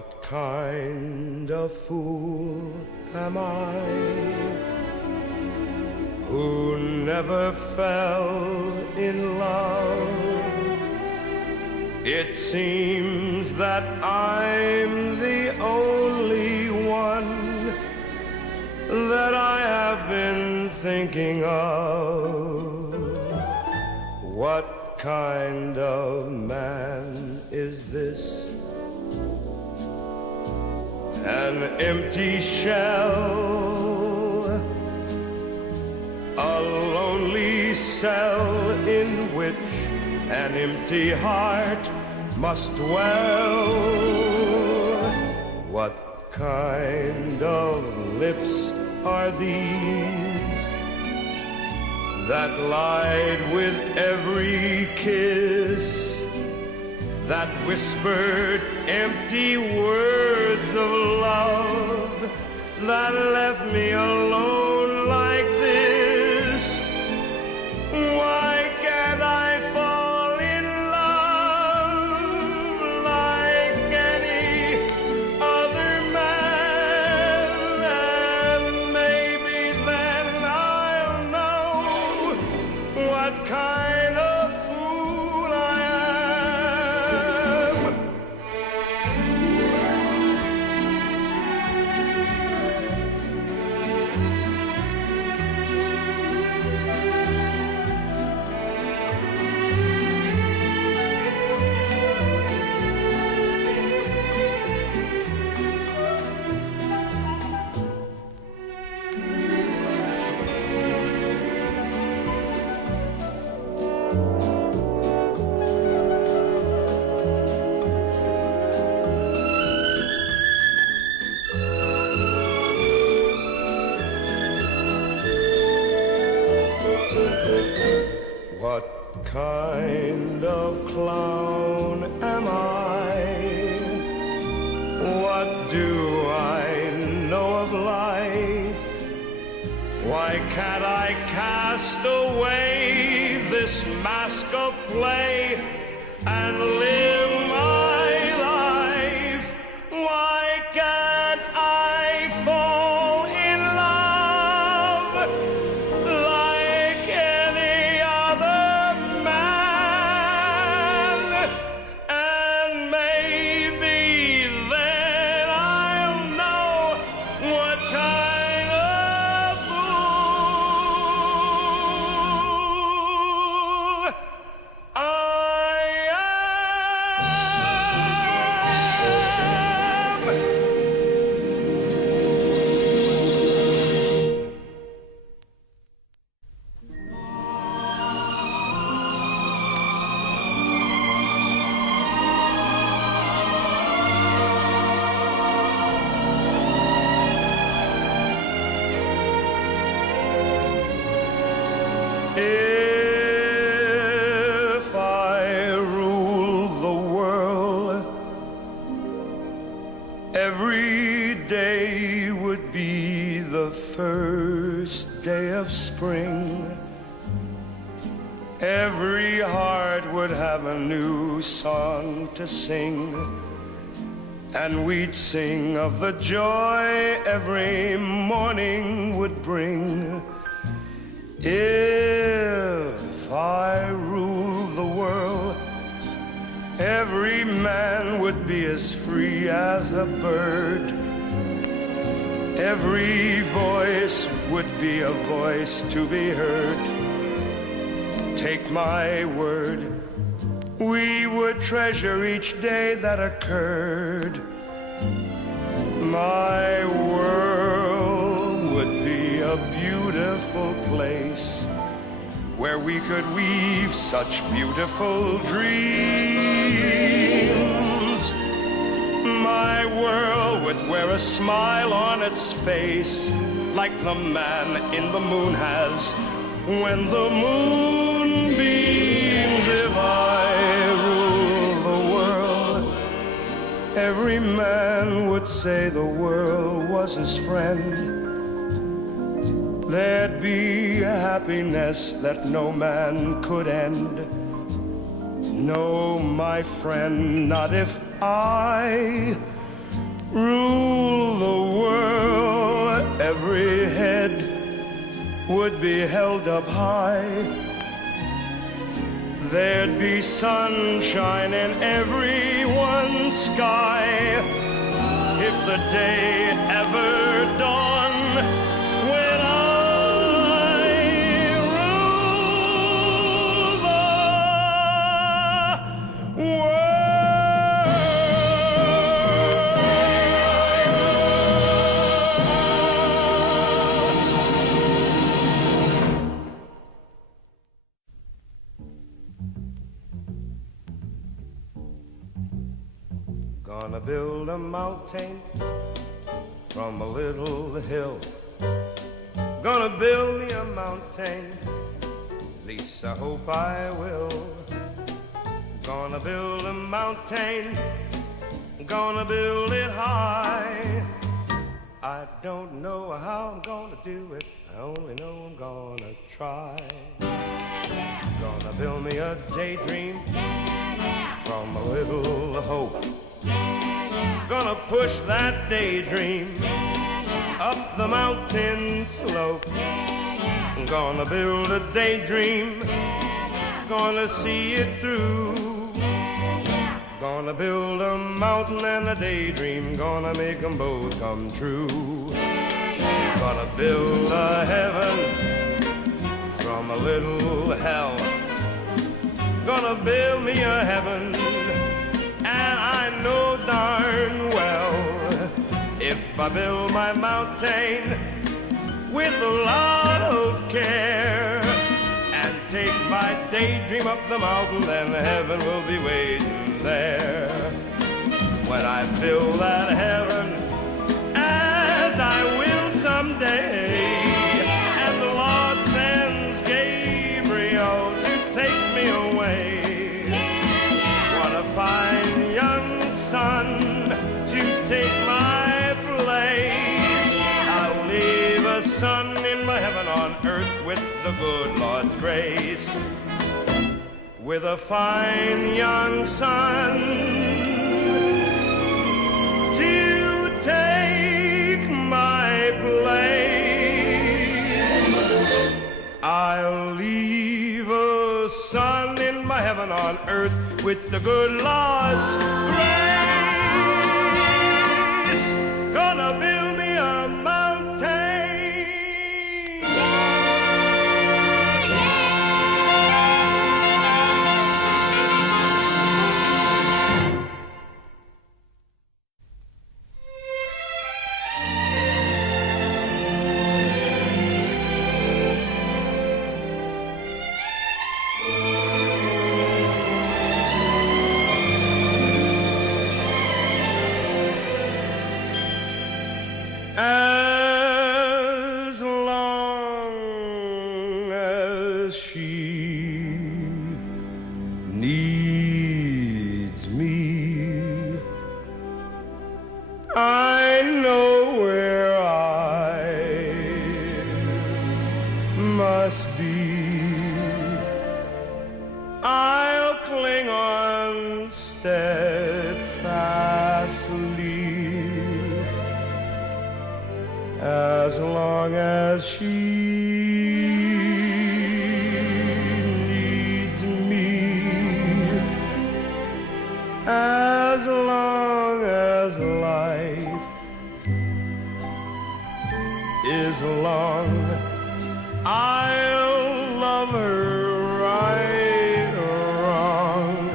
What kind of fool am I who never fell in love? It seems that I'm the only one that I have been thinking of. What kind of man is this? An empty shell, a lonely cell in which an empty heart must dwell. What kind of lips are these that lied with every kiss, that whispered empty words of love, that left me alone like this? Why can't I fall in love like any other man? And maybe then I'll know what kind of fool I am. What kind of clown am I? What do I know of life? Why can't I cast away this mask of play and live my life? Why can't I fall in love like any other man? And maybe then I'll know what kind of fool I am. If I rule the world, every day would be the first day of spring. Every heart would have a new song to sing, and we'd sing of the joy every morning would bring. If I rule the world, every man would be as free as a bird. Every voice would be a voice to be heard. Take my word, we would treasure each day that occurred. My world would be a beautiful place where we could weave such beautiful dreams. My world would wear a smile on its face like the man in the moon has when the moon beams. If I rule the world, every man would say the world was his friend. There'd be a happiness that no man could end. No, my friend, not if I would be held up high. There'd be sunshine in everyone's sky. If the day ever dawned when I rule the world. Gonna build a mountain from a little hill. Gonna build me a mountain, at least I hope I will. Gonna build a mountain, gonna build it high. I don't know how I'm gonna do it, I only know I'm gonna try. Gonna build me a daydream from a little hope. Gonna push that daydream up the mountain slope. Gonna build a daydream, gonna see it through. Gonna build a mountain and a daydream, gonna make them both come true. Gonna build a heaven from a little hell. Gonna build me a heaven, and I know darn well, if I build my mountain with a lot of care and take my daydream up the mountain, then heaven will be waiting there. When I build that heaven, as I will someday, and the Lord sends Gabriel to take me away, what a fine young son to take my place. I'll leave a son in my heaven on earth with the good Lord's grace. With a fine young son to take my place. I'll leave a son in my heaven on earth with the good Lord's grace. Gonna build me a mountain. As long as she needs me, I know where I must be. I'll cling on steadfastly as long as she needs me, as long as life is long, I'll love her right or wrong,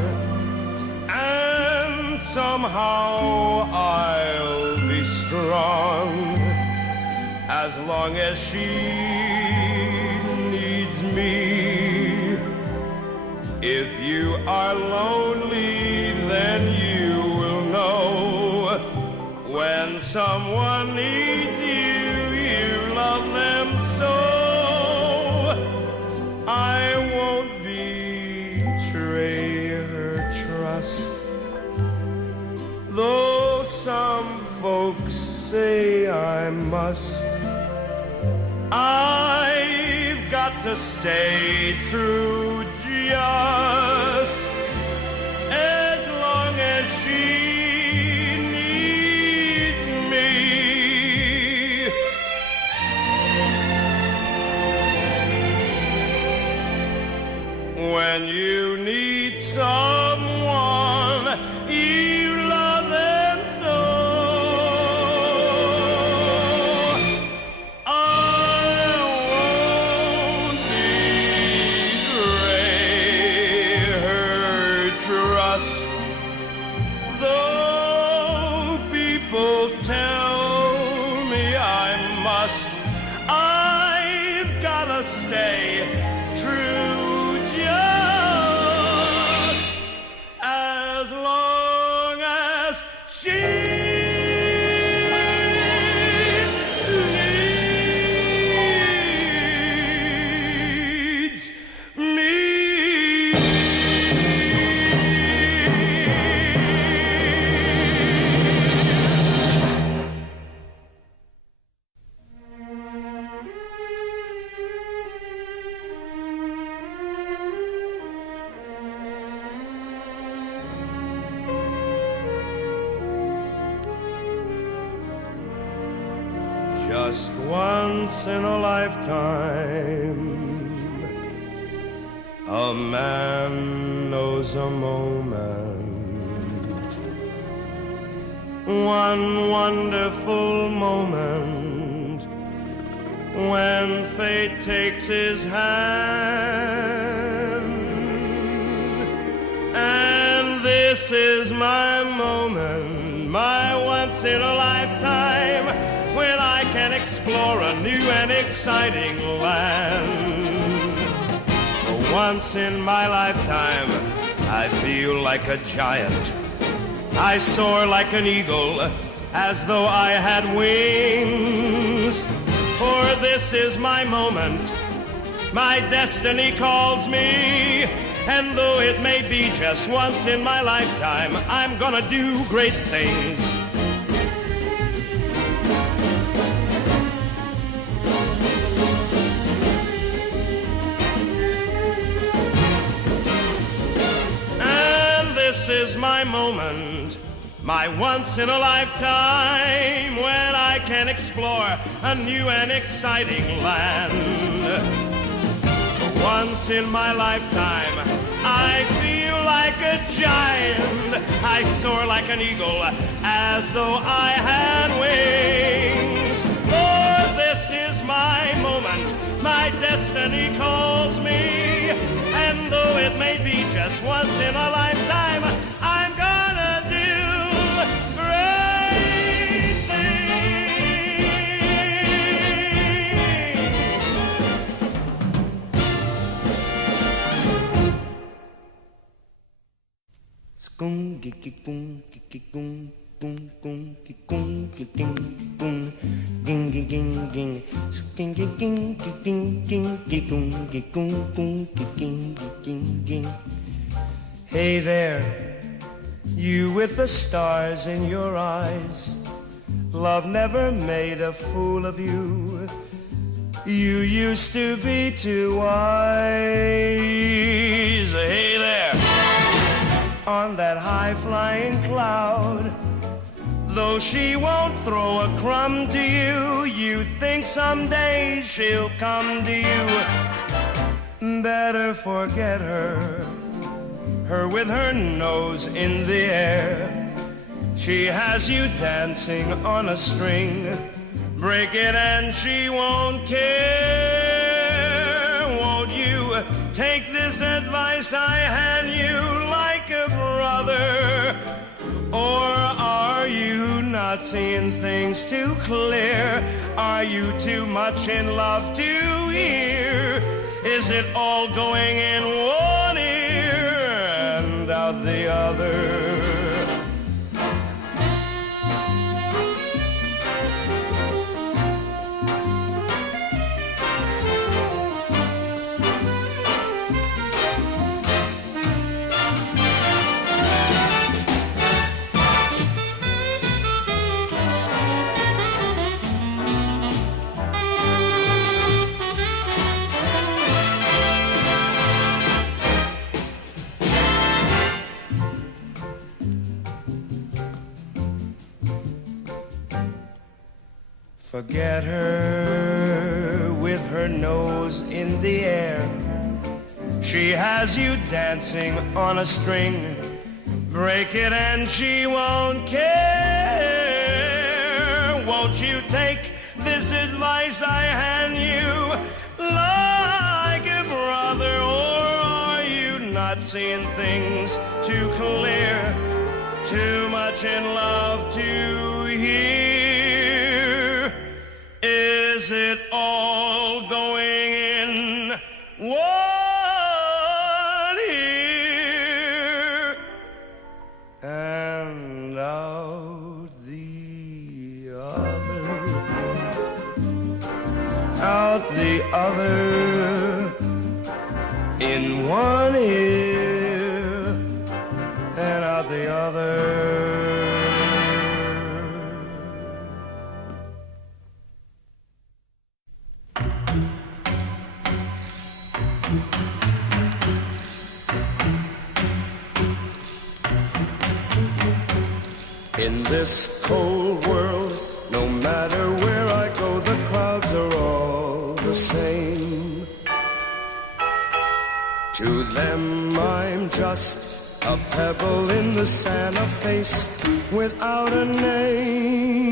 and somehow I'll be strong. As long as she needs me. If you are lonely, then you will know when someone needs you, you love them so. I won't betray her trust, though some folks say I must. I've got to stay true just as long as she needs me. tell me I must. I've gotta stay true just as long as she just once in a lifetime, a man knows a moment, one wonderful moment, when fate takes his hand. And this is my moment, my once in a lifetime, when I can explore a new and exciting land. For once in my lifetime, I feel like a giant. I soar like an eagle, as though I had wings. For this is my moment, my destiny calls me. And though it may be just once in my lifetime, I'm gonna do great things. This is my moment, my once in a lifetime, when I can explore a new and exciting land. Once in my lifetime, I feel like a giant. I soar like an eagle, as though I had wings. For this is my moment, my destiny calls me. And though it may be just once in a lifetime, I'm gonna do great Hey there, you with the stars in your eyes. Love never made a fool of you. You used to be too wise. Hey there, on that high-flying cloud, though she won't throw a crumb to you, you think someday she'll come to you. Better forget her, her with her nose in the air. She has you dancing on a string. Break it and she won't care. Won't you take this advice I hand you like a brother? Or are you not seeing things too clear? Are you too much in love to hear? Is it all going in one ear and out the other? Forget her with her nose in the air. She has you dancing on a string. Break it and she won't care. Won't you take this advice I hand you like a brother? Or are you not seeing things too clear? Too much in love to hear? the other, in one ear and out the other. In this cold world, no matter where I go, the clouds are all the same. To them I'm just a pebble in the sand, a face without a name.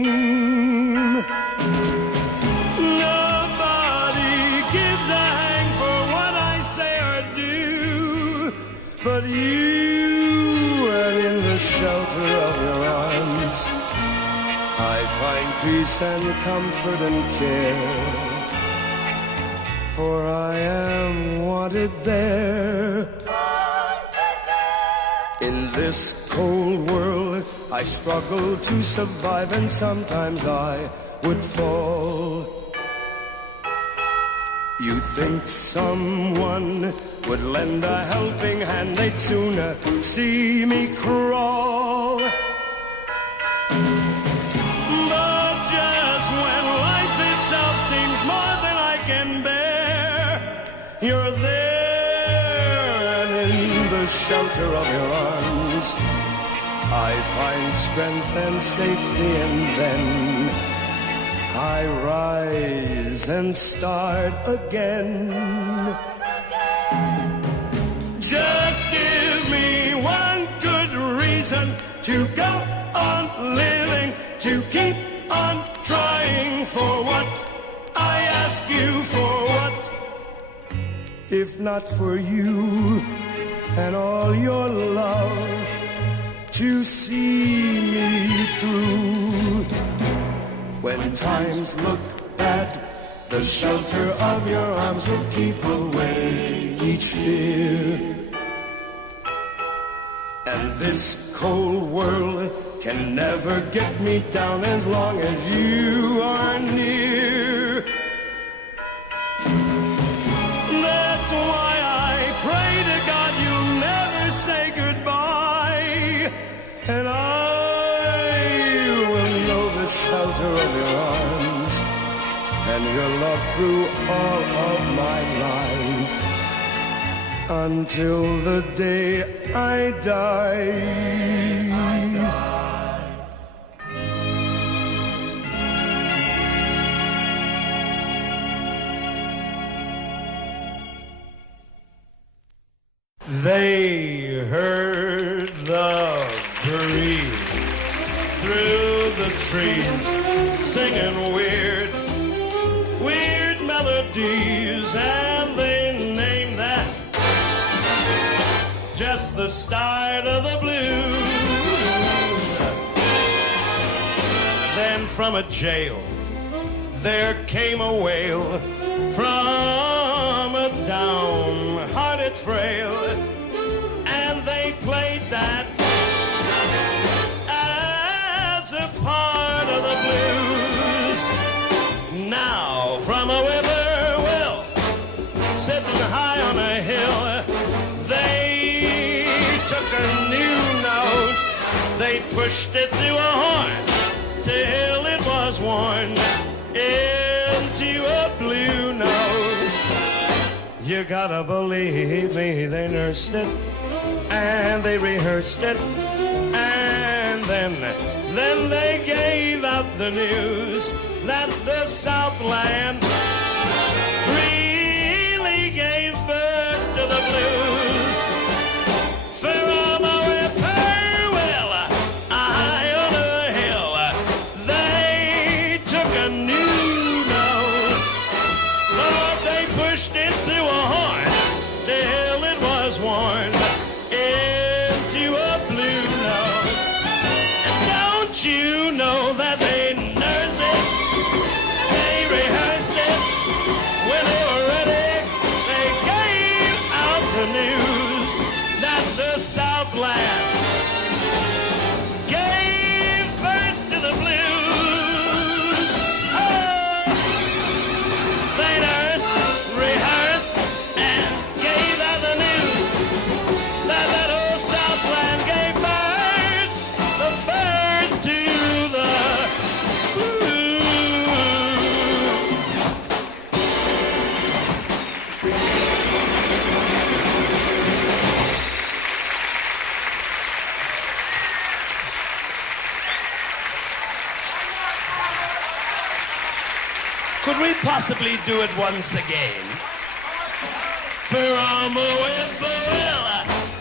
Nobody gives a hang for what I say or do, but you, and in the shelter of your arms I find peace and comfort and care, for I am wanted there. In this cold world I struggle to survive, and sometimes I would fall. You think someone would lend a helping hand, they'd sooner see me crawl. But just when life itself seems more than I can bear, you're there, and in the shelter of your arms I find strength and safety, and then I rise and start again. Just give me one good reason to go on living, to keep on trying for what I ask you for. What if not for you and all your love to see me through? When times look bad, the shelter of your arms will keep away each fear. And this cold world can never get me down as long as you are near. That's why I pray to God you'll never say goodbye, and I will know the shelter of your arms and your love through all of my life, until the day I die. They heard the breeze through the trees, singing weird melodies, and they named that just the start of the blues. Then from a jail there came a wail from a downhearted frail, and they played that as a part of the blues. Now from a whippoorwill sitting high on a hill, they took a new note, they pushed it through a horn till it was worn into a blue note. You gotta believe me, they nursed it and they rehearsed it, and then they gave out the news that the Southland really gave birth to the blues. From a whippoorwill high on a hill, they took a new note, but they pushed it through a horn till it was worn into a blue note. And don't you know that they nursed it, they rehearsed it, Could we possibly do it once again? From a whippoorwill,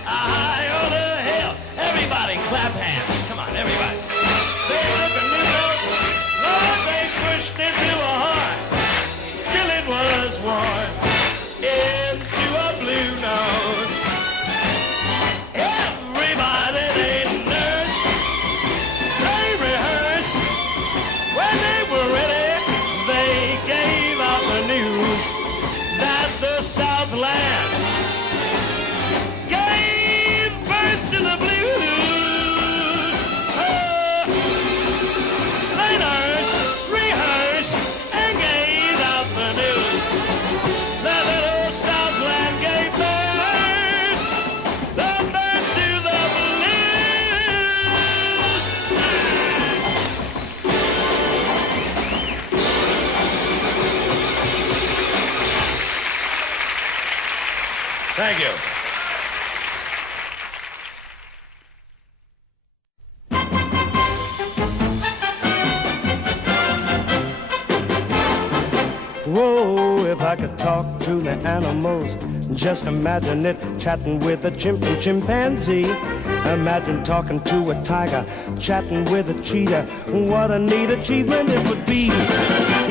high on the hill. Everybody clap hands. Come on, everybody. They took a new note. Lord, they pushed it to a heart till it was worn into a blue note. Everybody, they nursed, they rehearsed. When they were ready, they gave out the news that the Southland gave birth to the blues. They nursed, rehearsed, and gave out the news that little Southland gave birth to the blues. Thank you. Whoa, if I could talk to the animals, just imagine it, chatting with a chimp and chimpanzee. Imagine talking to a tiger, chatting with a cheetah. What a neat achievement it would be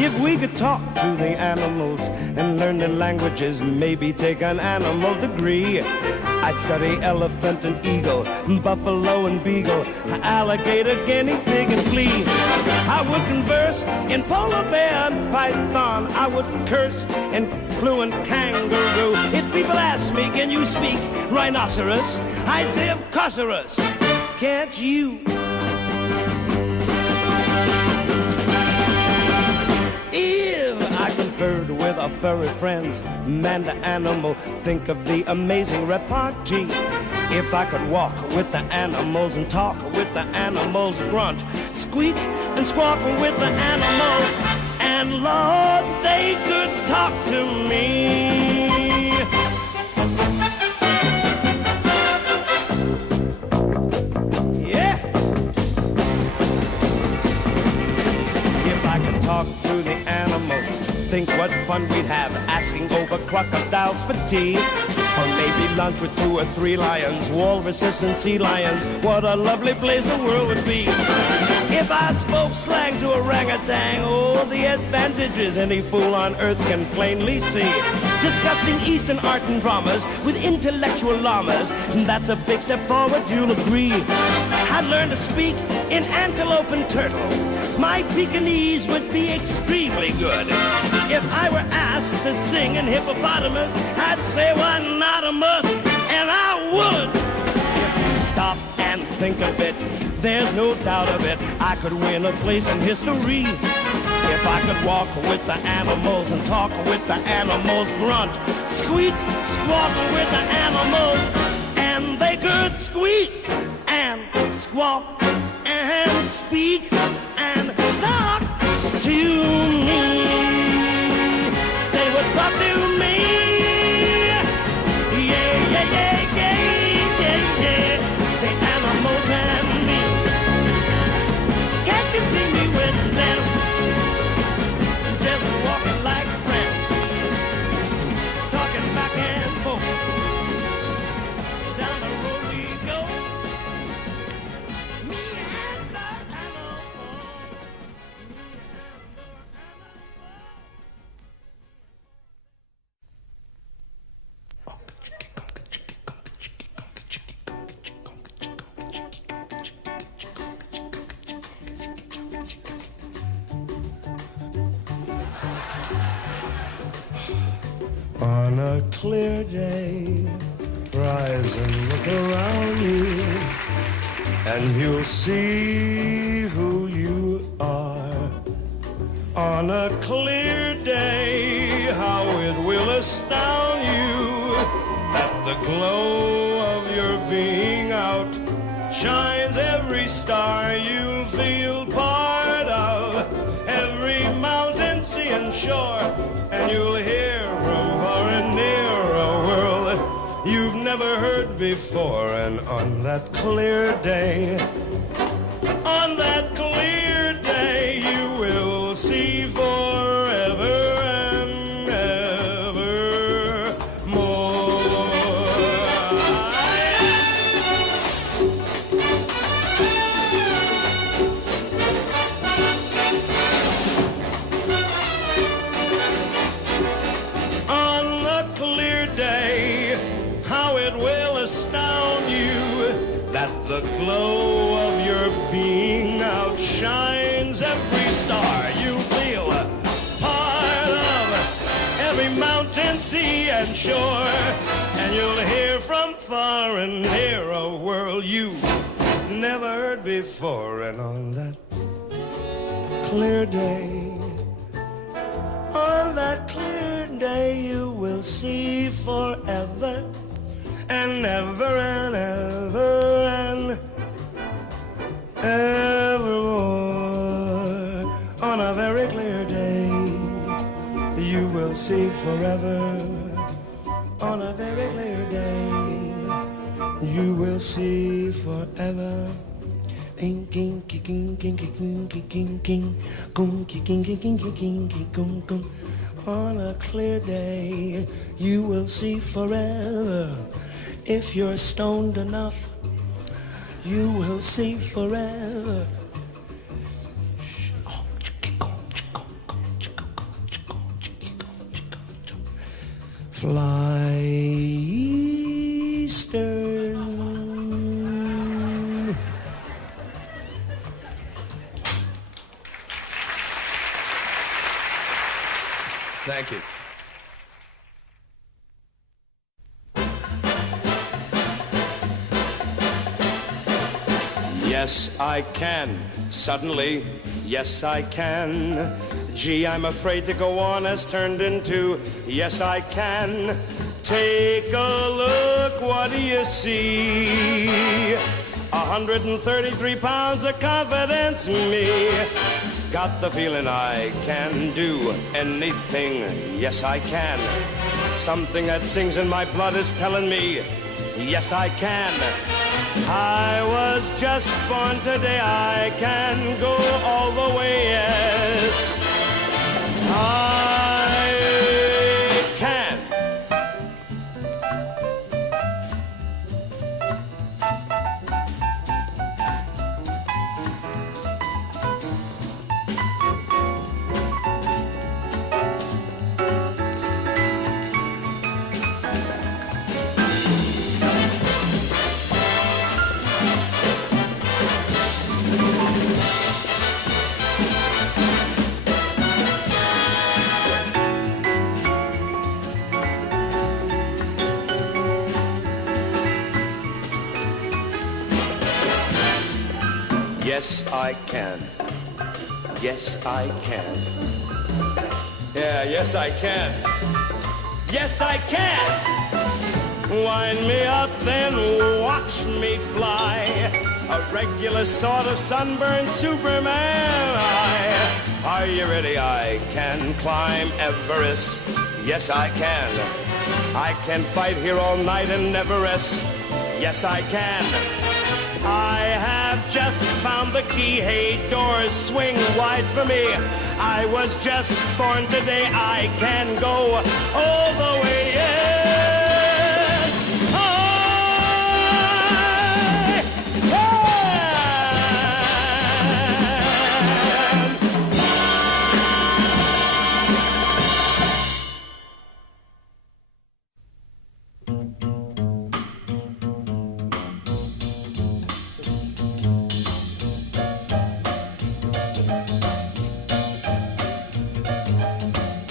if we could talk to the animals and learn their languages, maybe take an animal degree. I'd study elephant and eagle, buffalo and beagle, alligator, guinea pig and flea. I would converse in polar bear and python. I would curse in fluent kangaroo. If people ask me, can you speak rhinoceros? I'd say, of course, can't you? If I conferred with our furry friends, man to animal, think of the amazing repartee. If I could walk with the animals and talk with the animals, grunt, squeak, and squawk with the animals, and Lord, they could talk to me. Yeah. If I could talk to the animals, think what fun we'd have asking over crocodiles for tea. Or maybe lunch with 2 or 3 lions, walruses and sea lions. What a lovely place the world would be. If I spoke slang to orangutan, oh, the advantages any fool on earth can plainly see. Discussing Eastern art and dramas with intellectual llamas, that's a big step forward, you'll agree. I'd learn to speak in antelope and turtle. My Pekingese would be extremely good. If I were asked to sing in hippopotamus, I'd say, why not a must? And I would. If you stop and think of it, there's no doubt of it, I could win a place in history. If I could walk with the animals and talk with the animals, grunt, squeak, squawk with the animals, and they could squeak and squawk and speak and talk to me. They would talk to me. Yeah, yeah, yeah, yeah, yeah, yeah. The animals and me. Can't you see me with them? Just walking like friends, talking back and forth. Down the road we go. Me and the animals. On a clear day, rise and look around you, and you'll see who you are. On a clear day, how it will astound you that the glow of your being out shines every star you'll feel part of, every mountain, sea, and shore, and you'll hear from far and near a world you've never heard before. And on that clear day, you will see forever far and near, a world you never heard before. And on that clear day, on that clear day, you will see forever and ever and ever and evermore. On a very clear day, you will see forever. On a very clear day, you will see forever. On a clear day, you will see forever. If you're stoned enough, you will see forever. Fly eastern. Thank you. Yes, I can. Suddenly, yes, I can. Gee, I'm afraid to go on has turned into yes, I can. Take a look, what do you see? 133 pounds of confidence in me. Got the feeling I can do anything, yes, I can. Something that sings in my blood is telling me, yes, I can. I was just born today, I can go all the way, yes, I can. Yes, I can. Yes, I can. Yeah, yes, I can. Yes, I can. Wind me up, then watch me fly. A regular sort of sunburned Superman. Are you ready? I can climb Everest. Yes, I can. I can fight here all night and never rest. Yes, I can. I have just found the key. Hey, doors swing wide for me. I was just born today. I can go all the way. Yes, I can.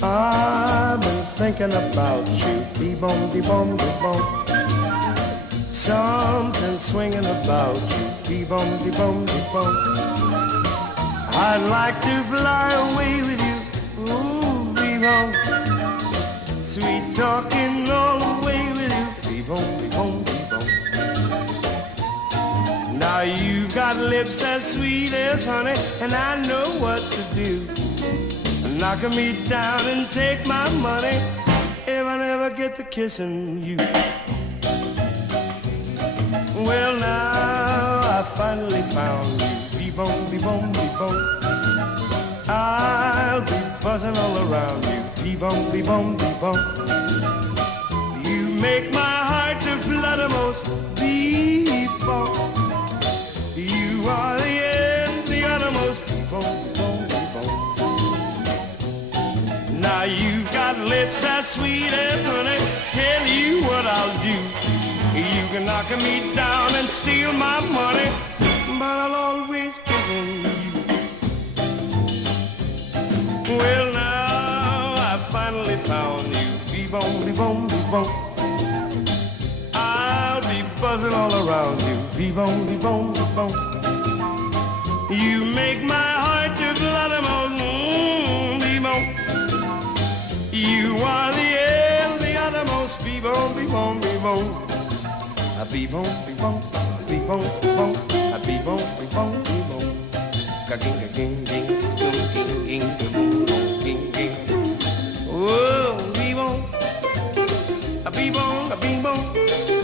I've been thinking about you, dee-bom, dee-bom, dee-bom. Something swinging about you, dee-bom, dee-bom, dee-bom. I'd like to fly away with you, ooh, dee-bom. Sweet talking all the way with you, dee-bom, dee-bom, dee-bom. Now you've got lips as sweet as honey, and I know what to do. Knocking me down and take my money if I never get to kissing you. Well, now I finally found you. Bee-bom, bee-bom, bee-bom. I'll be buzzing all around you. Bee-bom, bee-bom, bee-bom. You make my heart to flutter most. Bee-bom. You are the end, the uttermost. Bee-bom, bee-bom. Now you've got lips as sweet as honey. Tell you what I'll do. You can knock me down and steal my money, but I'll always kiss you. Well, now I finally found you. Bee-bom, bee-bom, bee-bom. I'll be buzzing all around you. Be-bom, be-bom, be-bom. You make my heart to fluttermost. Be-bom. You are the air, the uttermost. Be-bom, be-bom, be-bom. A be-bom, be-bom, be-bom, be-bom. A be-bom, be-bom, be-bom. Oh, be-bom, a be-bom, a be-bom.